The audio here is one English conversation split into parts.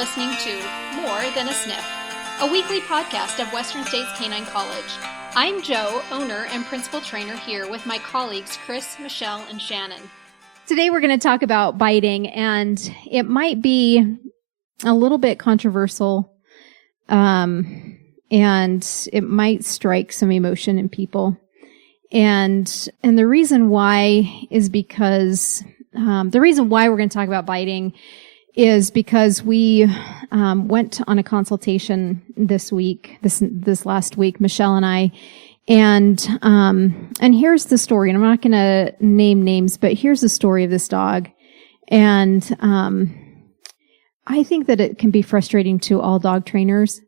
listening to More Than a Sniff, a weekly podcast of Western States Canine College. I'm Joe, owner and principal trainer here with my colleagues Chris, Michelle, and Shannon. Today we're going to talk about biting, and it might be a little bit controversial, and it might strike some emotion in people. And the reason why is because the reason why we're going to talk about biting is because we went on a consultation this last week, Michelle and I, and here's the story. And I'm not going to name names, but here's the story of this dog. And I think that it can be frustrating to all dog trainers.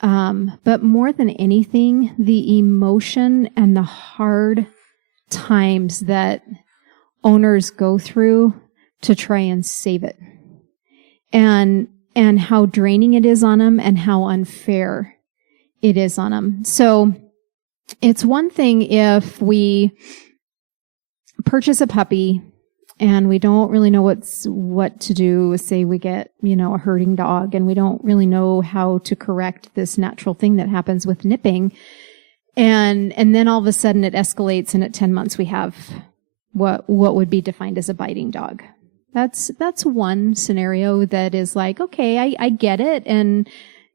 But more than anything, the emotion and the hard times that owners go through to try and save it. And how draining it is on them and how unfair it is on them. So it's one thing if we purchase a puppy and we don't really know what to do. Say we get, a herding dog and we don't really know how to correct this natural thing that happens with nipping. And then all of a sudden it escalates, and at 10 months we have what would be defined as a biting dog. That's one scenario that is like, okay, I get it. And,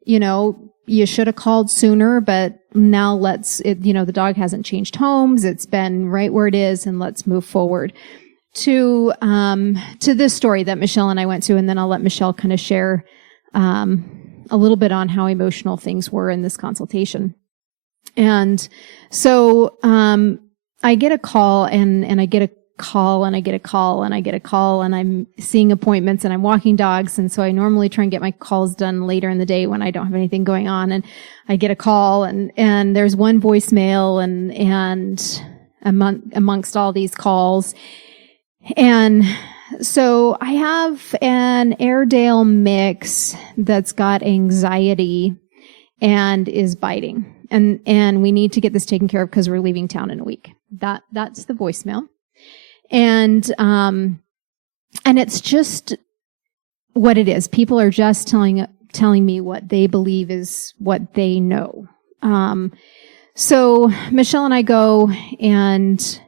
you should have called sooner, but now the dog hasn't changed homes. It's been right where it is, and let's move forward to this story that Michelle and I went to. And then I'll let Michelle kind of share, a little bit on how emotional things were in this consultation. And so, I get a call and I get a call and I get a call and I get a call, and I'm seeing appointments and I'm walking dogs. And so I normally try and get my calls done later in the day when I don't have anything going on. And I get a call and there's one voicemail and amongst all these calls. And so I have an Airedale mix that's got anxiety and is biting. And we need to get this taken care of because we're leaving town in a week. That's the voicemail. And it's just what it is. People are just telling me what they believe is what they know. So Michelle and I go, and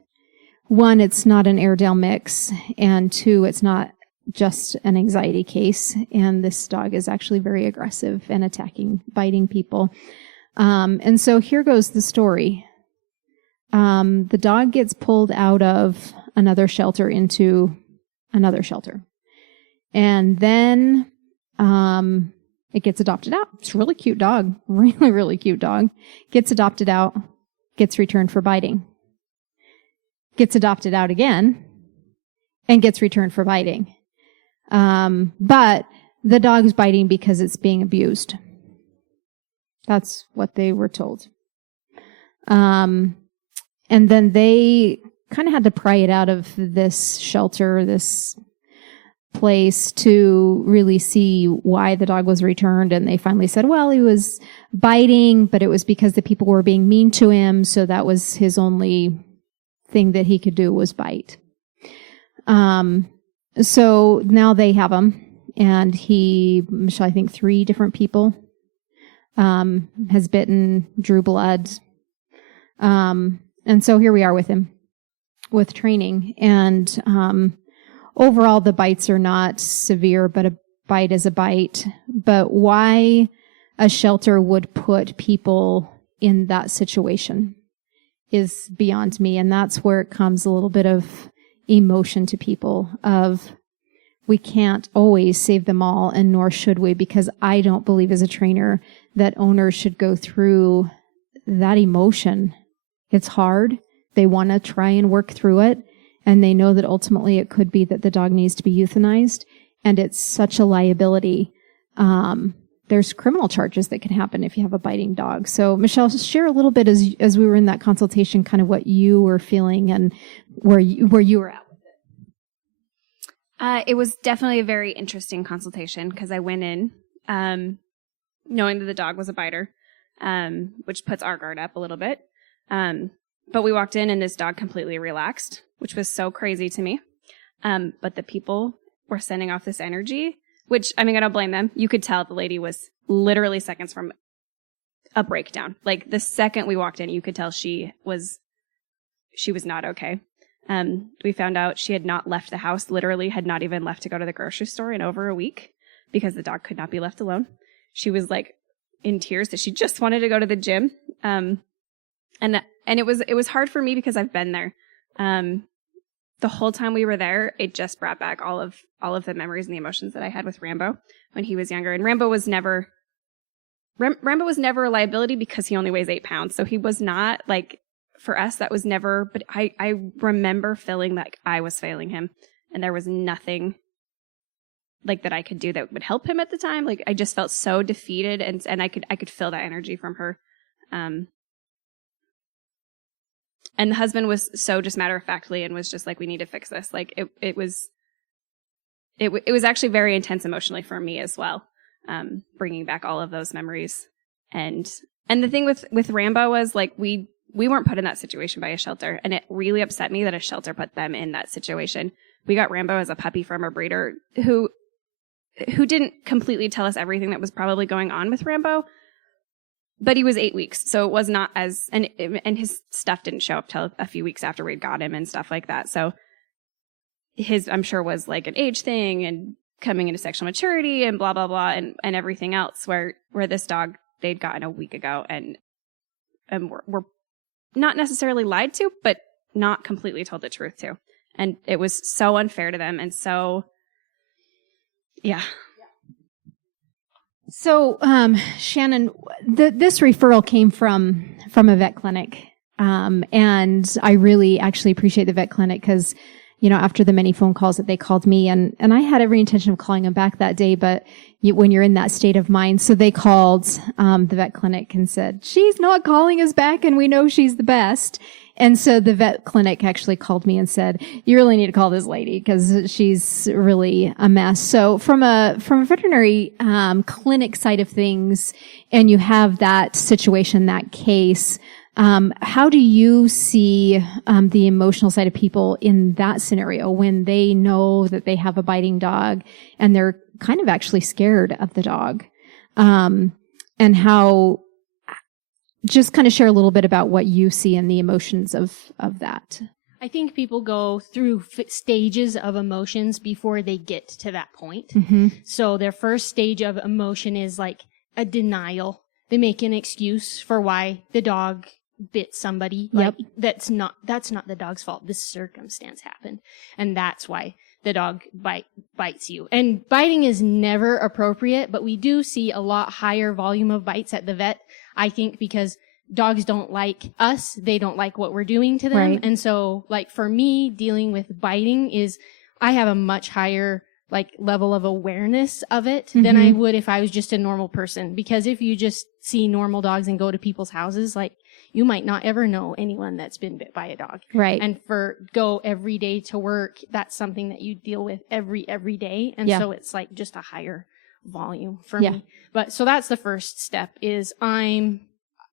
one, it's not an Airedale mix, and two, it's not just an anxiety case. And this dog is actually very aggressive and attacking, biting people. And so here goes the story. The dog gets pulled out of another shelter into another shelter. And then it gets adopted out. It's a really cute dog. Really, really cute dog. Gets adopted out. Gets returned for biting. Gets adopted out again. And gets returned for biting. But the dog's biting because it's being abused. That's what they were told. And then they kind of had to pry it out of this shelter, this place, to really see why the dog was returned. And they finally said, well, he was biting, but it was because the people were being mean to him. So that was his only thing that he could do, was bite. So now they have him, and Michelle, I think 3 different people, has bitten, drew blood. And so here we are with him, with training. And overall, the bites are not severe, but a bite is a bite. But why a shelter would put people in that situation is beyond me. And that's where it comes a little bit of emotion to people of, we can't always save them all, and nor should we, because I don't believe as a trainer that owners should go through that emotion. It's hard. They want to try and work through it, and they know that ultimately it could be that the dog needs to be euthanized, and it's such a liability. There's criminal charges that can happen if you have a biting dog. So, Michelle, share a little bit as we were in that consultation, kind of what you were feeling and where you were at with it. It was definitely a very interesting consultation because I went in knowing that the dog was a biter, which puts our guard up a little bit. But we walked in and this dog completely relaxed, which was so crazy to me. But the people were sending off this energy which, I mean, I don't blame them. You could tell the lady was literally seconds from a breakdown. Like the second we walked in, you could tell she was not okay. We found out she had not left the house, literally had not even left to go to the grocery store in over a week because the dog could not be left alone. She was like in tears that she just wanted to go to the gym. And it was hard for me because I've been there. The whole time we were there, it just brought back all of the memories and the emotions that I had with Rambo when he was younger. And Rambo was never a liability because he only weighs 8 pounds. So he was not like, for us, that was never, but I remember feeling like I was failing him and there was nothing like that I could do that would help him at the time. Like I just felt so defeated and I could feel that energy from her. And the husband was so just matter-of-factly and was just like, we need to fix this. Like it was actually very intense emotionally for me as well. Bringing back all of those memories. And the thing with Rambo was like, we weren't put in that situation by a shelter. And it really upset me that a shelter put them in that situation. We got Rambo as a puppy from a breeder who didn't completely tell us everything that was probably going on with Rambo. But he was 8 weeks, so it was not as, and his stuff didn't show up till a few weeks after we'd got him and stuff like that. So his, I'm sure, was like an age thing and coming into sexual maturity and blah, blah, blah, and everything else where this dog they'd gotten a week ago and were not necessarily lied to, but not completely told the truth to. And it was so unfair to them. And so, yeah. So, Shannon, this referral came from a vet clinic. And I really actually appreciate the vet clinic because, you know, after the many phone calls that they called me and I had every intention of calling them back that day, but when you're in that state of mind, so they called, the vet clinic and said, she's not calling us back and we know she's the best. And so the vet clinic actually called me and said, you really need to call this lady because she's really a mess. So from a veterinary, clinic side of things, and you have that situation, that case, how do you see, the emotional side of people in that scenario when they know that they have a biting dog and they're kind of actually scared of the dog? And how, just kind of share a little bit about what you see in the emotions of that. I think people go through stages of emotions before they get to that point. Mm-hmm. So their first stage of emotion is like a denial. They make an excuse for why the dog bit somebody. Yep. Like that's not the dog's fault. This circumstance happened. And that's why the dog bites you. And biting is never appropriate, but we do see a lot higher volume of bites at the vet, I think, because dogs don't like us. They don't like what we're doing to them. Right. And so, like, for me, dealing with biting is I have a much higher, like, level of awareness of it than I would if I was just a normal person. Because if you just see normal dogs and go to people's houses, like, you might not ever know anyone that's been bit by a dog. Right. And go every day to work, that's something that you deal with every day. And so it's like just a higher volume for me. But so that's the first step is I'm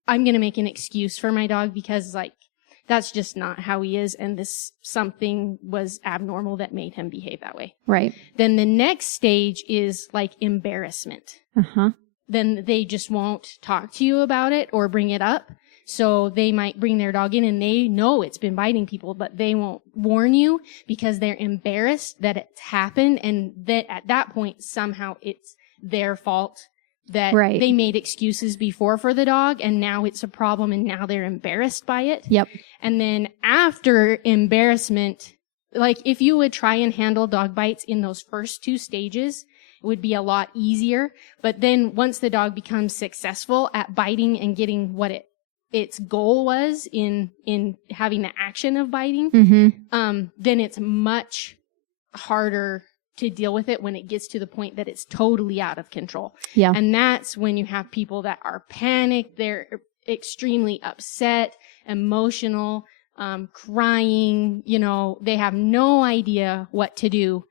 going to make an excuse for my dog because like that's just not how he is. And something was abnormal that made him behave that way. Right. Then the next stage is like embarrassment. Uh-huh. Then they just won't talk to you about it or bring it up. So they might bring their dog in and they know it's been biting people, but they won't warn you because they're embarrassed that it's happened. And that at that point, somehow it's their fault that they made excuses before for the dog. And now it's a problem and now they're embarrassed by it. Yep. And then after embarrassment, like if you would try and handle dog bites in those first 2 stages, it would be a lot easier. But then once the dog becomes successful at biting and getting what its goal was in having the action of biting, then it's much harder to deal with it when it gets to the point that it's totally out of control. Yeah. And that's when you have people that are panicked, they're extremely upset, emotional, crying, you know, they have no idea what to do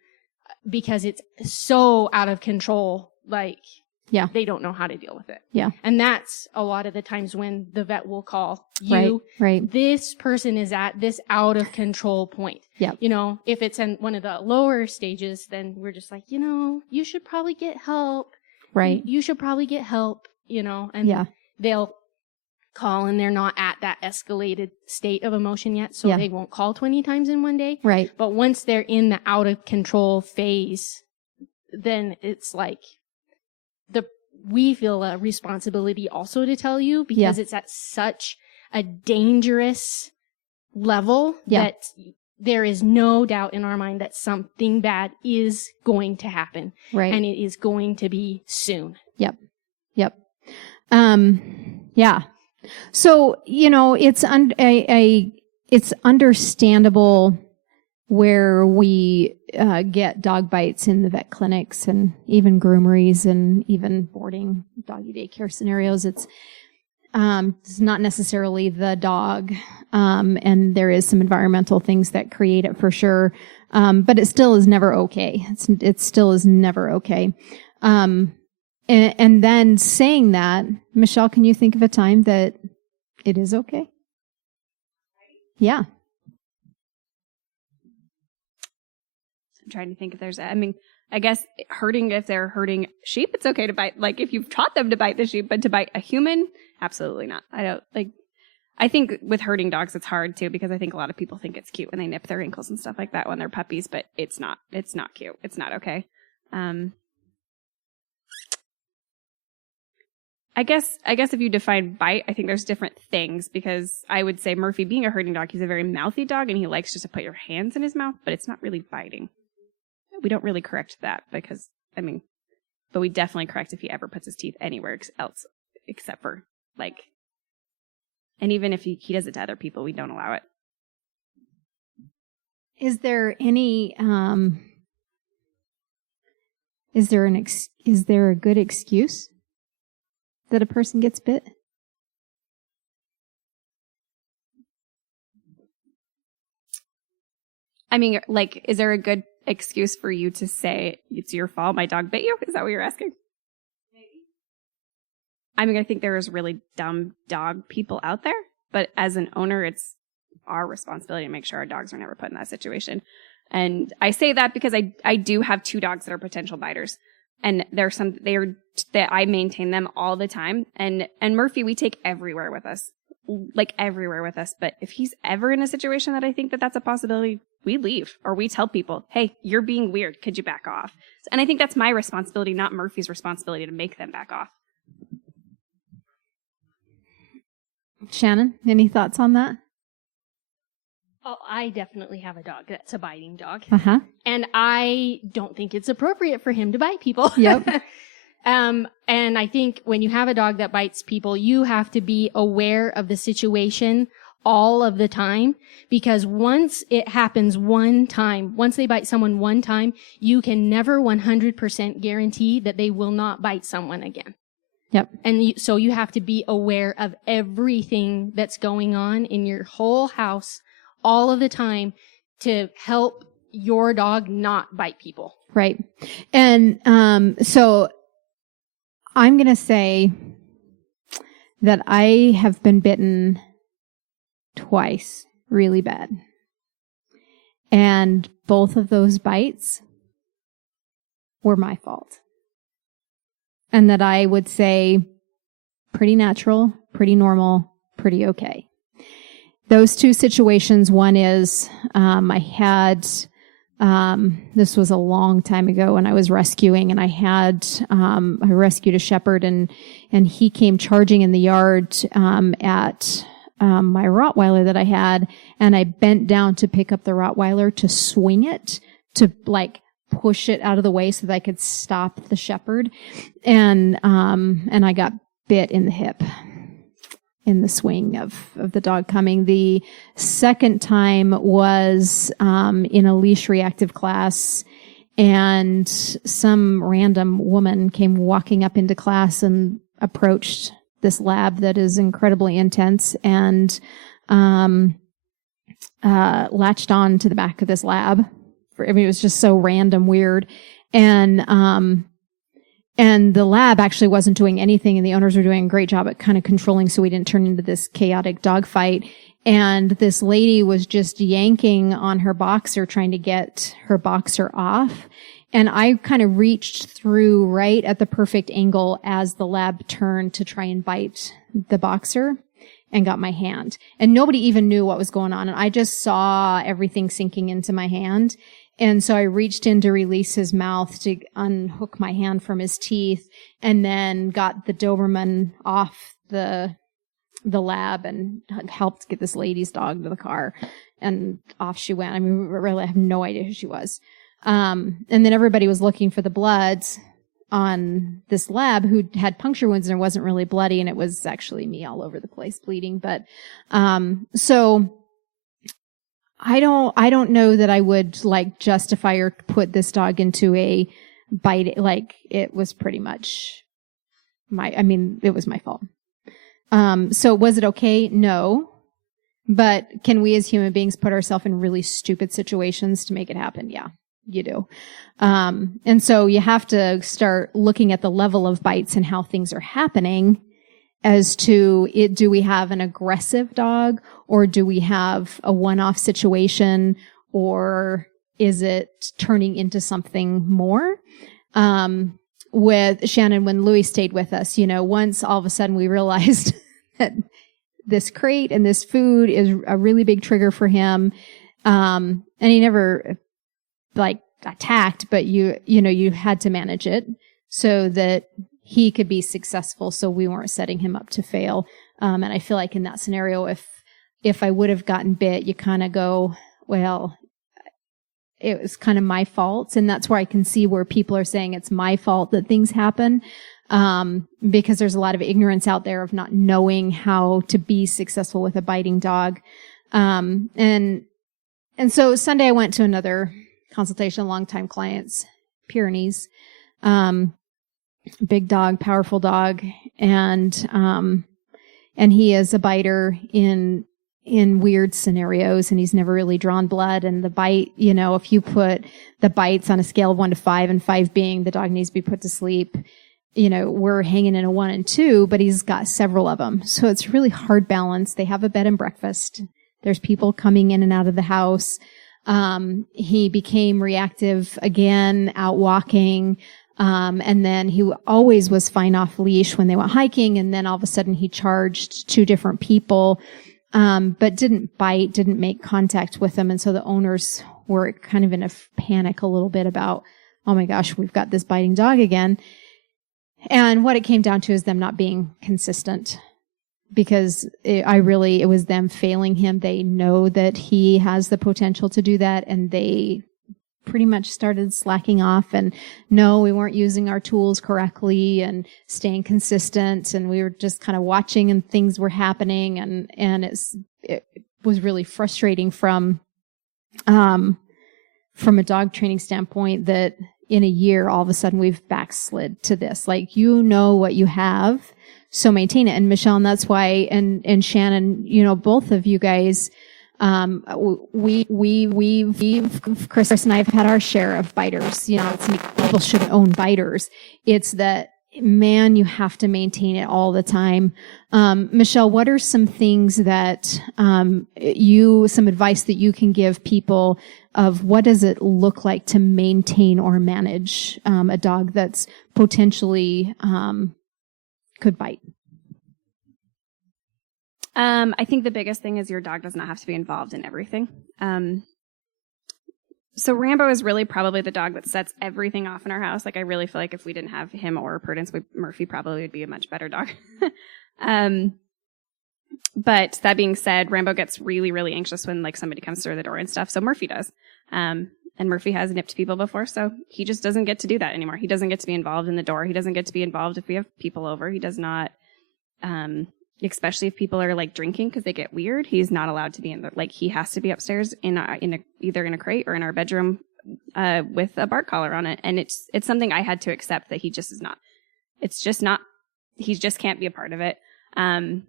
because it's so out of control. Like, Yeah. They don't know how to deal with it. Yeah. And that's a lot of the times when the vet will call you. Right. This person is at this out of control point. Yeah. You know, if it's in one of the lower stages, then we're just like, you know, you should probably get help. Right. You should probably get help, you know, and they'll call and they're not at that escalated state of emotion yet. So they won't call 20 times in one day. Right. But once they're in the out of control phase, then it's like we feel a responsibility also to tell you because it's at such a dangerous level that there is no doubt in our mind that something bad is going to happen. Right. And it is going to be soon. Yep. Yeah. So, you know, it's understandable where we get dog bites in the vet clinics and even groomeries and even boarding doggy daycare scenarios. It's not necessarily the dog, and there is some environmental things that create it for sure, but it still is never okay. It still is never okay. And then saying that, Michelle, can you think of a time that it is okay? Yeah. I'm trying to think if there's, I mean, I guess if they're hurting sheep, it's okay to bite. Like if you've taught them to bite the sheep, but to bite a human, absolutely not. I think with hurting dogs, it's hard too, because I think a lot of people think it's cute when they nip their ankles and stuff like that when they're puppies, but it's not cute. It's not okay. I guess if you define bite, I think there's different things, because I would say Murphy, being a herding dog, he's a very mouthy dog and he likes just to put your hands in his mouth, but it's not really biting. We don't really correct that but we definitely correct if he ever puts his teeth anywhere else except for and even if he does it to other people, we don't allow it. Is there any, is there a good excuse that a person gets bit? I mean, is there a good excuse for you to say it's your fault, my dog bit you? Is that what you're asking? Maybe. I mean, I think there is really dumb dog people out there, but as an owner, it's our responsibility to make sure our dogs are never put in that situation. And I say that because I do have 2 dogs that are potential biters. And that I maintain them all the time. And Murphy, we take everywhere with us. But if he's ever in a situation that I think that that's a possibility, we leave, or we tell people, hey, you're being weird. Could you back off? And I think that's my responsibility, not Murphy's responsibility, to make them back off. Shannon, any thoughts on that? Oh, I definitely have a dog that's a biting dog. Uh-huh. And I don't think it's appropriate for him to bite people. Yep. And I think when you have a dog that bites people, you have to be aware of the situation all of the time, because once it happens one time, once they bite someone one time, you can never 100% guarantee that they will not bite someone again. Yep. And so you have to be aware of everything that's going on in your whole house all of the time to help your dog not bite people. Right. And so I'm going to say that I have been bitten twice really bad. And both of those bites were my fault. And that I would say pretty natural, pretty normal, pretty okay. Those 2 situations, one is I had, this was a long time ago when I was rescuing, and I rescued a shepherd, and he came charging in the yard at my Rottweiler that I had, and I bent down to pick up the Rottweiler to swing it, to push it out of the way so that I could stop the shepherd, and I got bit in the hip in the swing of the dog coming. The second time was in a leash reactive class, and some random woman came walking up into class and approached this lab that is incredibly intense, and latched on to the back of this lab. It was just so random, weird. And And the lab actually wasn't doing anything, and the owners were doing a great job at kind of controlling so we didn't turn into this chaotic dog fight. And this lady was just yanking on her boxer, trying to get her boxer off. And I kind of reached through right at the perfect angle as the lab turned to try and bite the boxer and got my hand. And nobody even knew what was going on. And I just saw everything sinking into my hand. And so I reached in to release his mouth to unhook my hand from his teeth, and then got the Doberman off the lab and helped get this lady's dog to the car, and off she went. I mean, really, I have no idea who she was. And then everybody was looking for the bloods on this lab who had puncture wounds and it wasn't really bloody, and it was actually me all over the place bleeding. But, so I don't know that I would like justify or put this dog into a bite. Like, it was pretty much it was my fault. So was it okay? No. But can we as human beings put ourselves in really stupid situations to make it happen? Yeah, you do. And so you have to start looking at the level of bites and how things are happening as to it. Do we have an aggressive dog, or do we have a one-off situation, or is it turning into something more? With Shannon, when Louis stayed with us, once all of a sudden we realized that this crate and this food is a really big trigger for him. And he never attacked, but you had to manage it so that he could be successful, so we weren't setting him up to fail. And I feel like in that scenario, if I would have gotten bit, you kind of go, well, it was kind of my fault. And that's where I can see where people are saying it's my fault that things happen. Because there's a lot of ignorance out there of not knowing how to be successful with a biting dog. And so Sunday I went to another consultation, longtime clients, Pyrenees, big dog, powerful dog. And he is a biter in weird scenarios, and he's never really drawn blood. And the bite, if you put the bites on a scale of 1 to 5, and 5 being the dog needs to be put to sleep, we're hanging in a 1 and 2, but he's got several of them. So it's really hard balance. They have a bed and breakfast. There's people coming in and out of the house. He became reactive again, out walking. And then he always was fine off leash when they went hiking. And then all of a sudden he charged 2 different people, but didn't bite, didn't make contact with them. And so the owners were kind of in a panic a little bit about, oh my gosh, we've got this biting dog again. And what it came down to is them not being consistent, because it was them failing him. They know that he has the potential to do that, and they pretty much started slacking off, and no, we weren't using our tools correctly and staying consistent, and we were just kind of watching, and things were happening, and it was really frustrating from a dog training standpoint that in a year, all of a sudden we've backslid to this. Like, what you have, so maintain it. And Michelle, and that's why, and Shannon, both of you guys, Chris and I have had our share of biters. People shouldn't own biters. It's that, man, you have to maintain it all the time. Michelle, what are some things that, some advice that you can give people of what does it look like to maintain or manage, a dog that's potentially, could bite? I think the biggest thing is your dog does not have to be involved in everything. So Rambo is really probably the dog that sets everything off in our house. Like, I really feel like if we didn't have him or Prudence, Murphy probably would be a much better dog. But that being said, Rambo gets really, really anxious when somebody comes through the door and stuff. So Murphy does. And Murphy has nipped people before, so he just doesn't get to do that anymore. He doesn't get to be involved in the door. He doesn't get to be involved if we have people over. He does not, especially if people are drinking because they get weird. He's not allowed to be in the, he has to be upstairs either in a crate or in our bedroom, with a bark collar on it. And it's something I had to accept that he just is not. It's just not, he just can't be a part of it.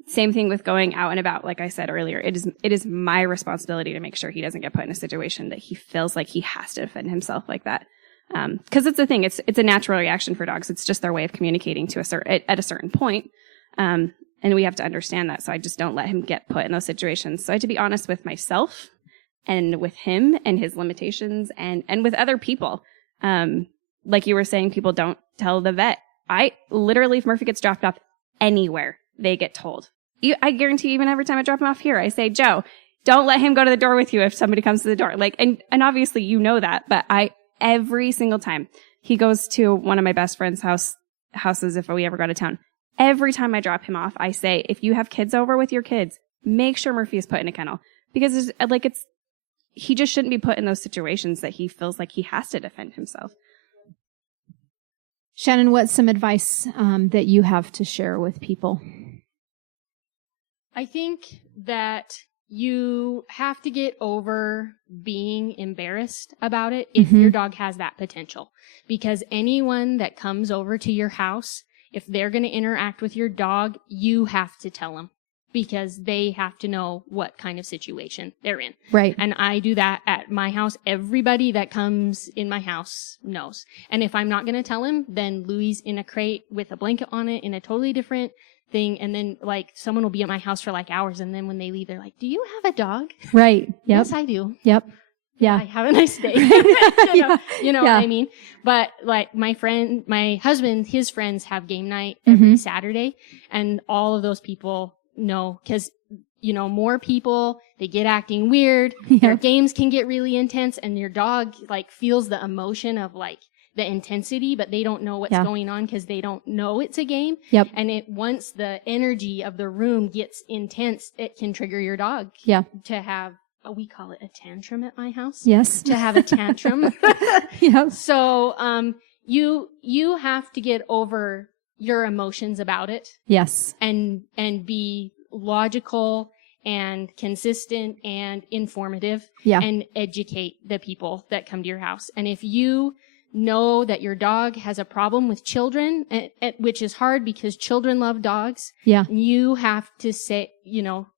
Same thing with going out and about. Like I said earlier, it is my responsibility to make sure he doesn't get put in a situation that he feels like he has to defend himself like that. Cause it's a thing. It's a natural reaction for dogs. It's just their way of communicating at a certain point. And we have to understand that. So I just don't let him get put in those situations. So I have to be honest with myself and with him and his limitations and with other people. Like you were saying, people don't tell the vet. I literally, if Murphy gets dropped off anywhere, they get told. I guarantee even every time I drop him off here, I say, Joe, don't let him go to the door with you if somebody comes to the door. Like, and obviously you know that, but every single time he goes to one of my best friend's houses, if we ever go to town, every time I drop him off, I say, if you have kids over with your kids, make sure Murphy is put in a kennel, because he just shouldn't be put in those situations that he feels like he has to defend himself. Shannon, what's some advice that you have to share with people? I think that you have to get over being embarrassed about it if your dog has that potential. Because anyone that comes over to your house, if they're going to interact with your dog, you have to tell them, because they have to know what kind of situation they're in. Right. And I do that at my house. Everybody that comes in my house knows. And if I'm not going to tell him, then Louis in a crate with a blanket on it in a totally different thing. And then someone will be at my house for hours. And then when they leave, they're like, do you have a dog? Right. Yep. Yes, I do. Yep. Yeah. Have a nice day. You know what I mean? But my husband, his friends have game night every Saturday, and all of those people know, because, more people, they get acting weird. Their games can get really intense, and your dog feels the emotion of the intensity, but they don't know what's going on because they don't know it's a game. Yep. And once the energy of the room gets intense, it can trigger your dog. Yeah. To have, we call it a tantrum at my house. Yes. To have a tantrum. Yeah. So, you have to get over your emotions about it. Yes. And be logical and consistent and informative. Yeah. And educate the people that come to your house. And if you know that your dog has a problem with children, which is hard because children love dogs. Yeah. You have to say,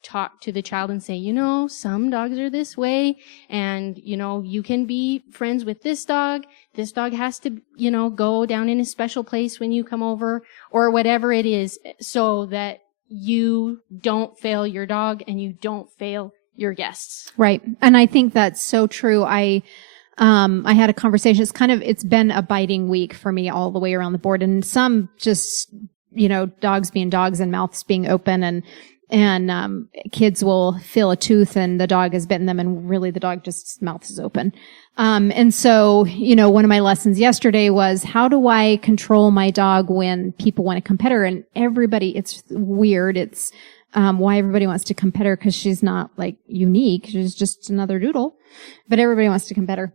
talk to the child and say, some dogs are this way, and, you can be friends with this dog. This dog has to, go down in a special place when you come over, or whatever it is, so that you don't fail your dog and you don't fail your guests. Right. And I think that's so true. I had a conversation. It's been a biting week for me all the way around the board, and some just, dogs being dogs and mouths being open, and kids will feel a tooth and the dog has bitten them, and really the dog just mouth is open. And so, one of my lessons yesterday was, how do I control my dog when people want to compete her? And it's weird. It's, why everybody wants to compete her, because she's not unique. She's just another doodle, but everybody wants to compete her.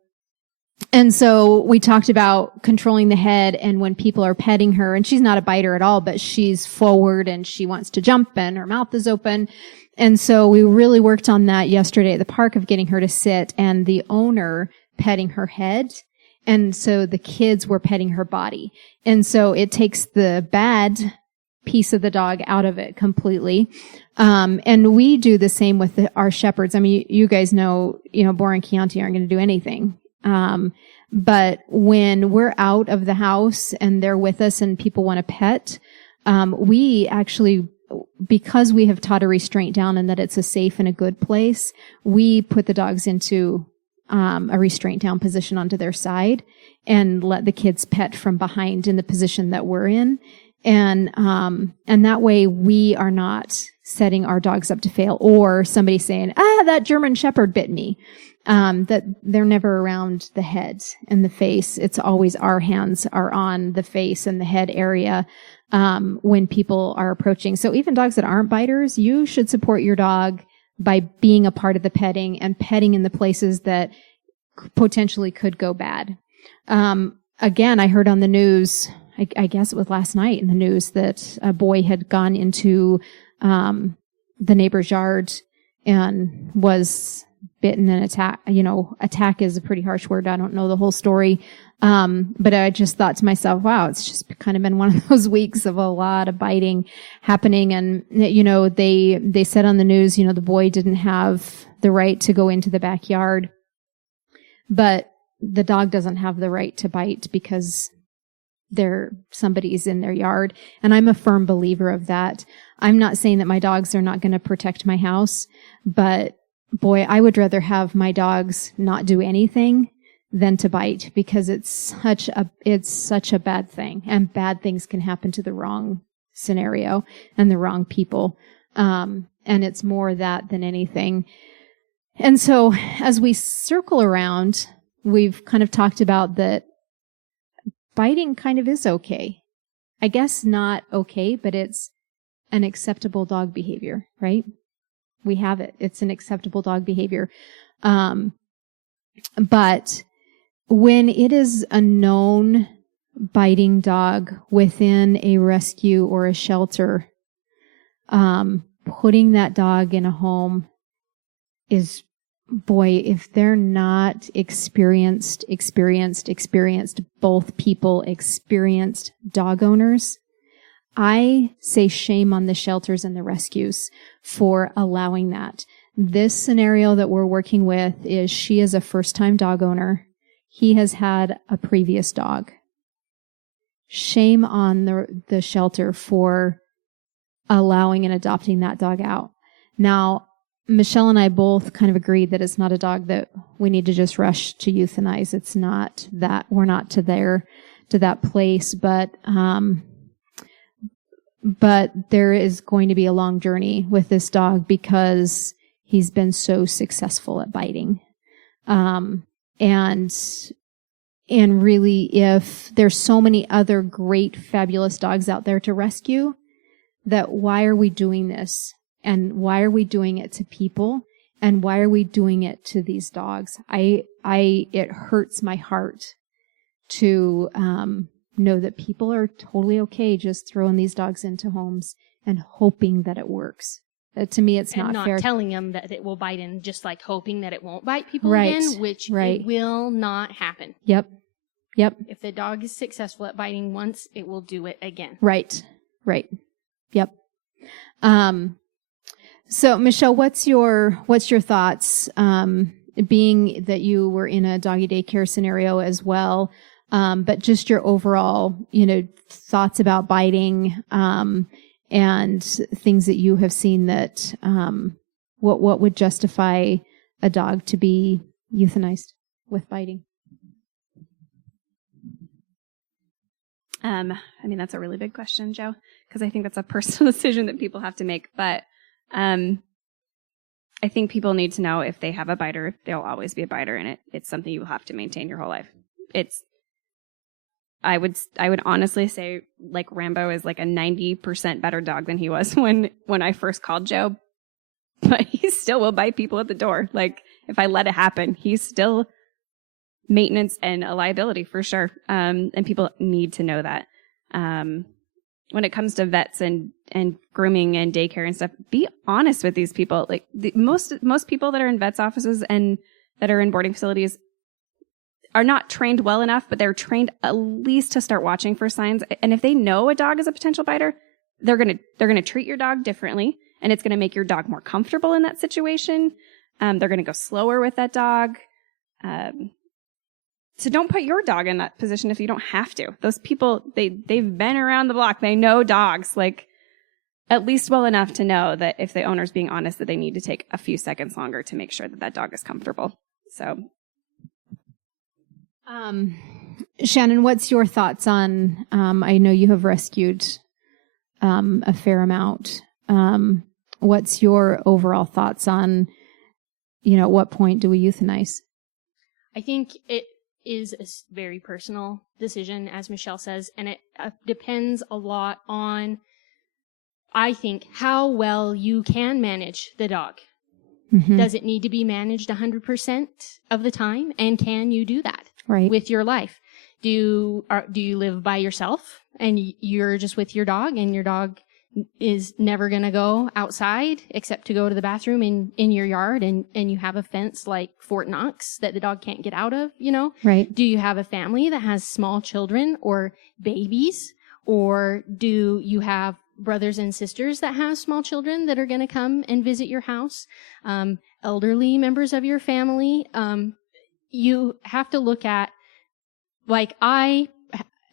And so we talked about controlling the head, and when people are petting her, and she's not a biter at all, but she's forward and she wants to jump and her mouth is open. And so we really worked on that yesterday at the park, of getting her to sit and the owner petting her head. And so the kids were petting her body. And so it takes the bad piece of the dog out of it completely. And we do the same with our shepherds. I mean, you guys know, Bora and Chianti aren't going to do anything. But when we're out of the house and they're with us and people want to pet, we actually, because we have taught a restraint down and that it's a safe and a good place, we put the dogs into a restraint down position onto their side and let the kids pet from behind in the position that we're in. And that way we are not setting our dogs up to fail, or somebody saying, that German Shepherd bit me. That they're never around the head and the face. It's always our hands are on the face and the head area, when people are approaching. So even dogs that aren't biters, you should support your dog by being a part of the petting and petting in the places that potentially could go bad. Again, I heard on the news, I guess it was last night in the news, that a boy had gone into the neighbor's yard and was bitten and attack. Attack is a pretty harsh word. I don't know the whole story. But I just thought to myself, wow, it's just kind of been one of those weeks of a lot of biting happening. And, they said on the news, the boy didn't have the right to go into the backyard. But the dog doesn't have the right to bite because somebody's in their yard. And I'm a firm believer of that. I'm not saying that my dogs are not going to protect my house, but boy, I would rather have my dogs not do anything than to bite, because it's such a bad thing, and bad things can happen to the wrong scenario and the wrong people. And it's more that than anything. And so as we circle around, we've kind of talked about that biting kind of is okay. I guess not okay, but it's an acceptable dog behavior, right? We have it. It's an acceptable dog behavior. But when it is a known biting dog within a rescue or a shelter, putting that dog in a home is, boy, if they're not experienced, both people, experienced dog owners, I say shame on the shelters and the rescues for allowing that. This scenario that we're working with is, she is a first-time dog owner. He has had a previous dog. Shame on the shelter for allowing and adopting that dog out. Now, Michelle and I both kind of agreed that it's not a dog that we need to just rush to euthanize. It's not that, we're not to that place, but there is going to be a long journey with this dog because he's been so successful at biting. And really, if there's so many other great, fabulous dogs out there to rescue, that why are we doing this? And why are we doing it to people? And why are we doing it to these dogs? It hurts my heart to know that people are totally okay just throwing these dogs into homes and hoping that it works. To me, it's not fair. Not telling them that it will bite, and just like hoping that it won't bite people Right. again, which it will not happen. Yep. If the dog is successful at biting once, it will do it again. Right. Yep. So Michelle, what's your thoughts, being that you were in a doggy daycare scenario as well, but just your overall, thoughts about biting, and things that you have seen that, what would justify a dog to be euthanized with biting? That's a really big question, Joe, because I think that's a personal decision that people have to make. But I think people need to know, if they have a biter, there'll always be a biter, and it's something you will have to maintain your whole life. I would honestly say, like, Rambo is like a 90% better dog than he was when I first called Joe, but he still will bite people at the door. Like, if I let it happen, he's still maintenance and a liability for sure. And people need to know that. When it comes to vets and grooming and daycare and stuff, be honest with these people. Like, most people that are in vets' offices and that are in boarding facilities are not trained well enough, but they're trained at least to start watching for signs. And if they know a dog is a potential biter, they're gonna treat your dog differently, and it's gonna make your dog more comfortable in that situation. They're gonna go slower with that dog. So don't put your dog in that position if you don't have to. Those people, they've been around the block. They know dogs, like, at least well enough to know that if the owner's being honest, that they need to take a few seconds longer to make sure that dog is comfortable. So. Shannon, what's your thoughts on, I know you have rescued a fair amount. What's your overall thoughts on, at what point do we euthanize? I think it is a very personal decision, as Michelle says, and it depends a lot on, I think, how well you can manage the dog. Mm-hmm. Does it need to be managed 100% of the time? And can you do that with your life? Do you live by yourself and you're just with your dog, and your dog is never going to go outside except to go to the bathroom in your yard, and you have a fence like Fort Knox that the dog can't get out of, Right. Do you have a family that has small children or babies, or do you have brothers and sisters that have small children that are going to come and visit your house? Elderly members of your family? you have to look at, like, I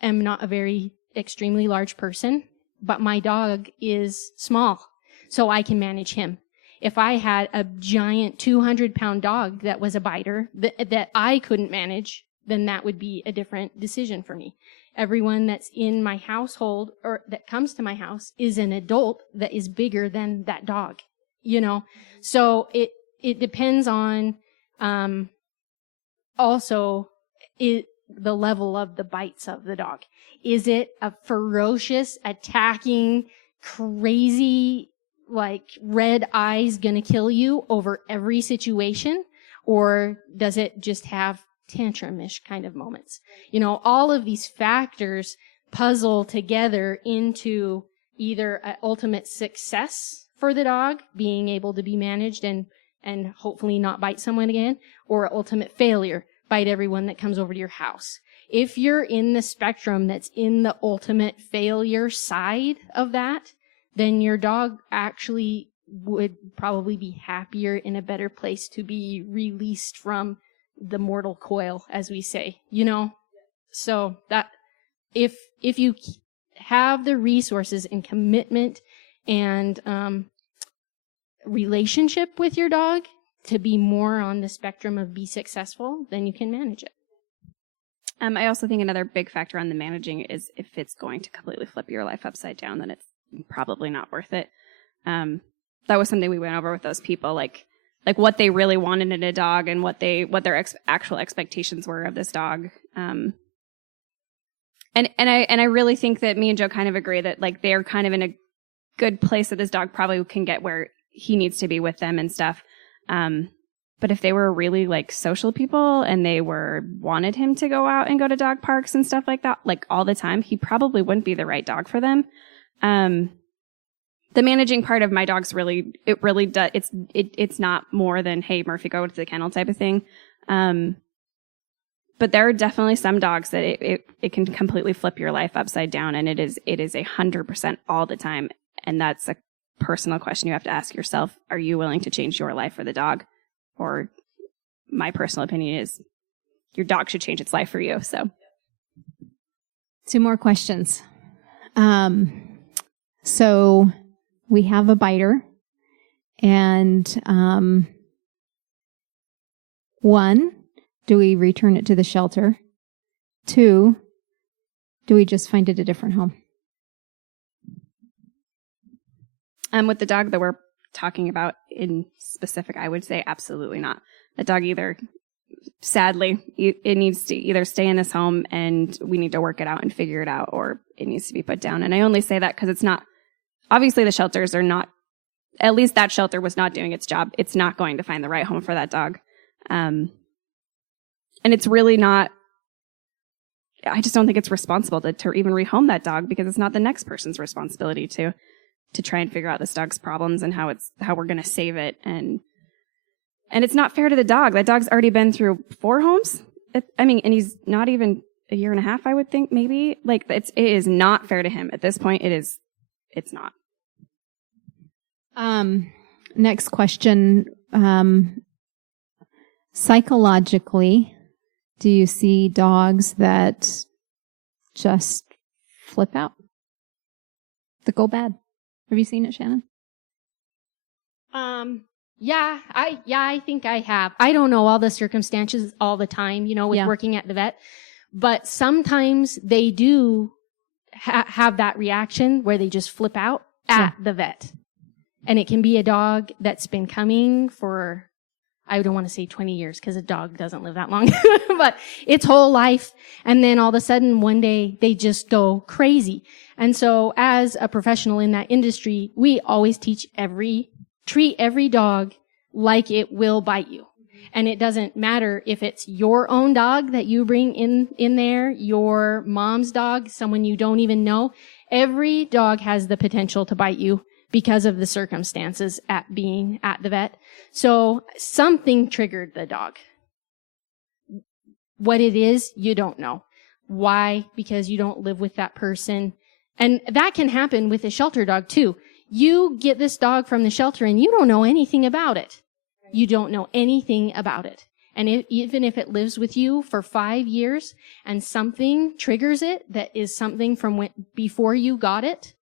am not a very extremely large person, but my dog is small, so I can manage him. If I had a giant 200-pound dog that was a biter that I couldn't manage, then that would be a different decision for me. Everyone that's in my household or that comes to my house is an adult that is bigger than that dog, you know? So it depends on, also the level of the bites of the dog. Is it a ferocious, attacking, crazy, like red eyes gonna kill you over every situation? Or does it just have tantrumish kind of moments? You know, all of these factors puzzle together into either an ultimate success for the dog, being able to be managed and hopefully not bite someone again, or ultimate failure, bite everyone that comes over to your house. If you're in the spectrum that's in the ultimate failure side of that, then your dog actually would probably be happier, in a better place to be released from the mortal coil, as we say, you know? So that if you have the resources and commitment and relationship with your dog to be more on the spectrum of be successful, then you can manage it. I also think another big factor on the managing is if it's going to completely flip your life upside down, then it's probably not worth it. That was something we went over with those people, like what they really wanted in a dog and what their actual expectations were of this dog. And I really think that me and Joe kind of agree that like they're kind of in a good place that this dog probably can get where he needs to be with them and stuff. But if they were really like social people and they wanted him to go out and go to dog parks and stuff like that, like all the time, he probably wouldn't be the right dog for them. The managing part of my dog's really does, it's not more than, hey, Murphy, go to the kennel type of thing. But there are definitely some dogs that it can completely flip your life upside down, and it is 100% all the time. And that's a personal question you have to ask yourself. Are you willing to change your life for the dog? Or my personal opinion is your dog should change its life for you. So 2 more questions. So we have a biter, and 1, do we return it to the shelter? 2, do we just find it a different home? With the dog that we're talking about in specific, I would say absolutely not. The dog sadly, it needs to either stay in this home and we need to work it out and figure it out, or it needs to be put down. And I only say that because it's not, obviously the shelters are not, at least that shelter was not doing its job. It's not going to find the right home for that dog. And it's really not, I just don't think it's responsible to even rehome that dog, because it's not the next person's responsibility to try and figure out this dog's problems and how we're going to save it. And it's not fair to the dog. That dog's already been through 4 homes. And he's not even a year and a half, I would think, maybe. Like, it is not fair to him at this point. It's not. Next question. Psychologically, do you see dogs that just flip out, that go bad? Have you seen it, Shannon? Yeah, I think I have. I don't know all the circumstances all the time, with working at the vet, but sometimes they do have that reaction where they just flip out at the vet. And it can be a dog that's been coming for, I don't want to say 20 years because a dog doesn't live that long, but its whole life. And then all of a sudden one day they just go crazy. And so as a professional in that industry, we always treat every dog like it will bite you. And it doesn't matter if it's your own dog that you bring in there, your mom's dog, someone you don't even know. Every dog has the potential to bite you because of the circumstances at being at the vet. So something triggered the dog. What it is, you don't know. Why? Because you don't live with that person. And that can happen with a shelter dog too. You get this dog from the shelter and you don't know anything about it. You don't know anything about it. And even if it lives with you for 5 years and something triggers it that is something from before you got it,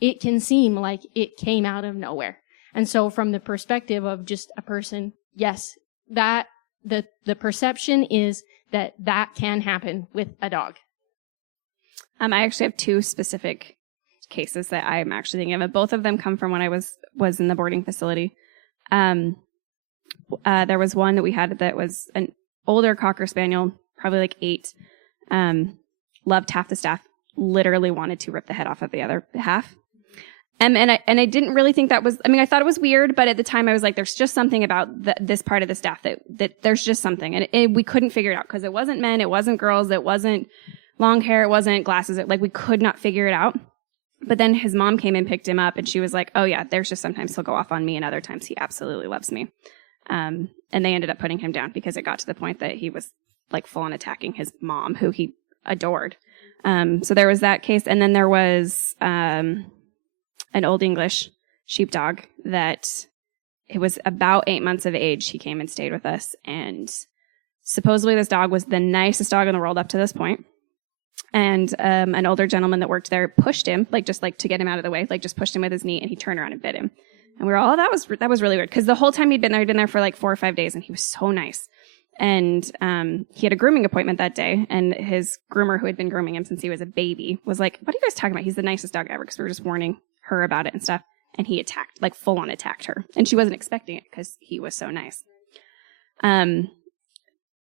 it can seem like it came out of nowhere. And so from the perspective of just a person, yes, that the perception is that can happen with a dog. I actually have 2 specific cases that I'm actually thinking of. Both of them come from when I was in the boarding facility. There was one that we had that was an older Cocker Spaniel, probably like 8, loved half the staff, literally wanted to rip the head off of the other half. And I didn't really think that was, I thought it was weird, but at the time I was like, there's just something about this part of the staff that there's just something. And we couldn't figure it out because it wasn't men, it wasn't girls, it wasn't long hair, it wasn't glasses. We could not figure it out. But then his mom came and picked him up and she was like, oh yeah, there's just sometimes he'll go off on me and other times he absolutely loves me. And they ended up putting him down because it got to the point that he was like full on attacking his mom, who he adored. So there was that case. And then there was, an Old English sheepdog that it was about 8 months of age. He came and stayed with us. And supposedly this dog was the nicest dog in the world up to this point. And an older gentleman that worked there pushed him, just to get him out of the way, just pushed him with his knee, and he turned around and bit him. And we were all, oh, that was really weird. Because the whole time he'd been there for 4 or 5 days, and he was so nice. And he had a grooming appointment that day, and his groomer, who had been grooming him since he was a baby, was like, what are you guys talking about? He's the nicest dog ever, because we were just warning her about it and stuff. And he attacked, full on attacked her. And she wasn't expecting it because he was so nice.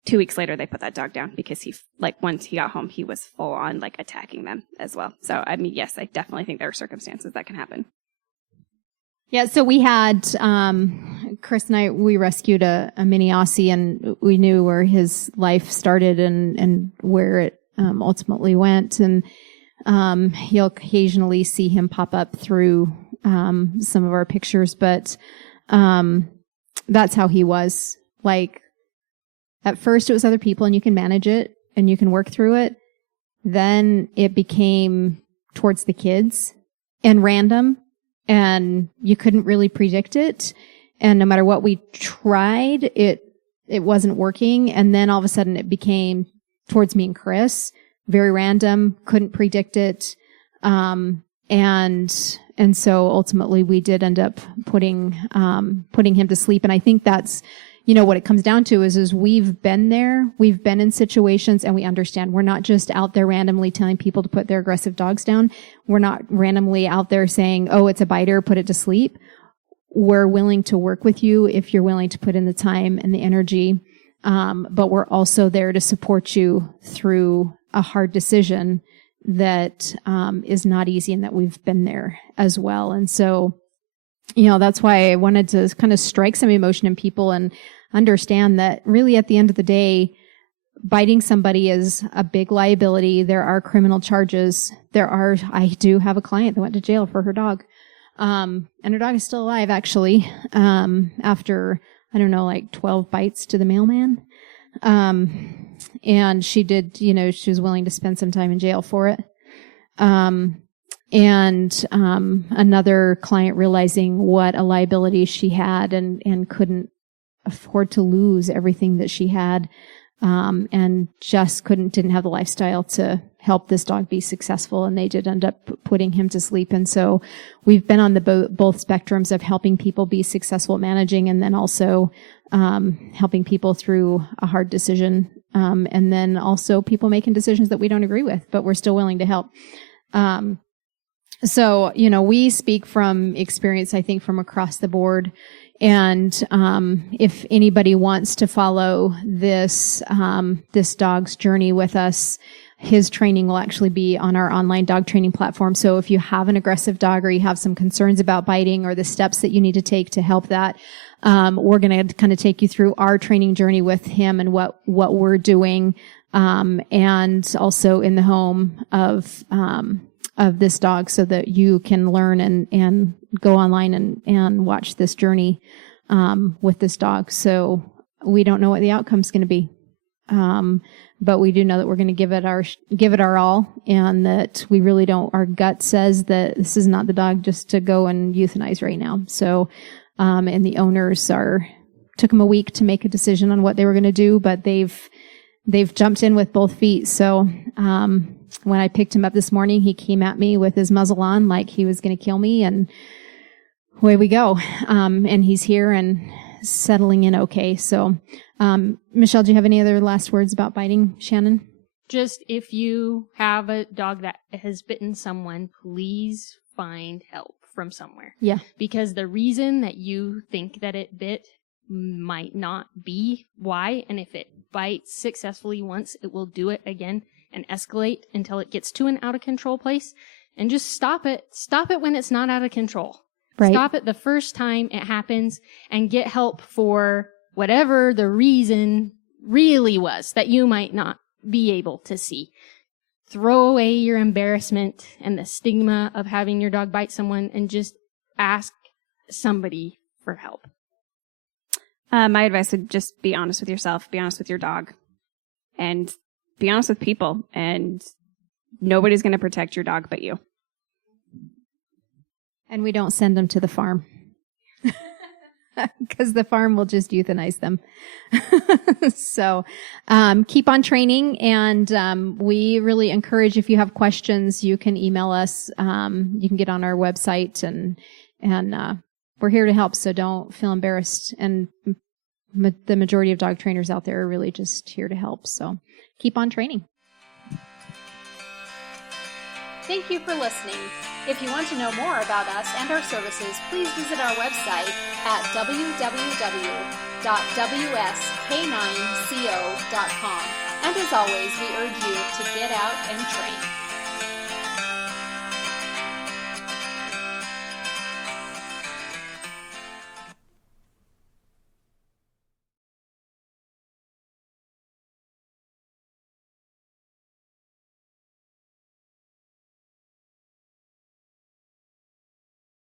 2 weeks later, they put that dog down because he, once he got home, he was full on, attacking them as well. So, yes, I definitely think there are circumstances that can happen. Yeah, so we had, Chris and I, we rescued a mini Aussie, and we knew where his life started and where it ultimately went. And you'll occasionally see him pop up through some of our pictures, but that's how he was. At first it was other people, and you can manage it and you can work through it. Then it became towards the kids and random, and you couldn't really predict it. And no matter what we tried, it wasn't working. And then all of a sudden it became towards me and Chris, very random, couldn't predict it. And so ultimately we did end up putting him to sleep. And I think that's, what it comes down to is we've been there, we've been in situations, and we understand. We're not just out there randomly telling people to put their aggressive dogs down. We're not randomly out there saying, oh, it's a biter, put it to sleep. We're willing to work with you if you're willing to put in the time and the energy. But we're also there to support you through a hard decision that is not easy, and that we've been there as well. And so, that's why I wanted to kind of strike some emotion in people and understand that really at the end of the day, biting somebody is a big liability. There are criminal charges. I do have a client that went to jail for her dog. And her dog is still alive, actually, after, 12 bites to the mailman. And she did, she was willing to spend some time in jail for it. And another client realizing what a liability she had and couldn't afford to lose everything that she had, and just didn't have the lifestyle to help this dog be successful. And they did end up putting him to sleep. And so we've been on the both spectrums of helping people be successful at managing, and then also helping people through a hard decision, and then also people making decisions that we don't agree with, but we're still willing to help. So, we speak from experience, I think, from across the board. And if anybody wants to follow this dog's journey with us, his training will actually be on our online dog training platform. So if you have an aggressive dog, or you have some concerns about biting, or the steps that you need to take to help that, we're going to kind of take you through our training journey with him and what we're doing, and also in the home of this dog, so that you can learn and go online and watch this journey with this dog. So we don't know what the outcome's going to be, but we do know that we're going to give it our all, and that we really don't. Our gut says that this is not the dog just to go and euthanize right now. So, and the owners are took them a week to make a decision on what they were going to do, but they've jumped in with both feet. So, when I picked him up this morning, he came at me with his muzzle on like he was going to kill me, and away we go. And he's here and settling in okay. So, Michelle, do you have any other last words about biting, Shannon? Just if you have a dog that has bitten someone, please find help from somewhere. Yeah. Because the reason that you think that it bit might not be why. And if it bites successfully once, it will do it again and escalate until it gets to an out of control place. And just stop it. Stop it when it's not out of control. Right. Stop it the first time it happens and get help for whatever the reason really was that you might not be able to see. Throw away your embarrassment and the stigma of having your dog bite someone and just ask somebody for help. My advice would just be honest with yourself, be honest with your dog, and be honest with people. And nobody's going to protect your dog but you. And we don't send them to the farm because the farm will just euthanize them. So keep on training. And we really encourage, if you have questions, you can email us. You can get on our website, and we're here to help. So don't feel embarrassed. And the majority of dog trainers out there are really just here to help. So keep on training. Thank you for listening. If you want to know more about us and our services, please visit our website at www.wsk9co.com. And as always, we urge you to get out and train.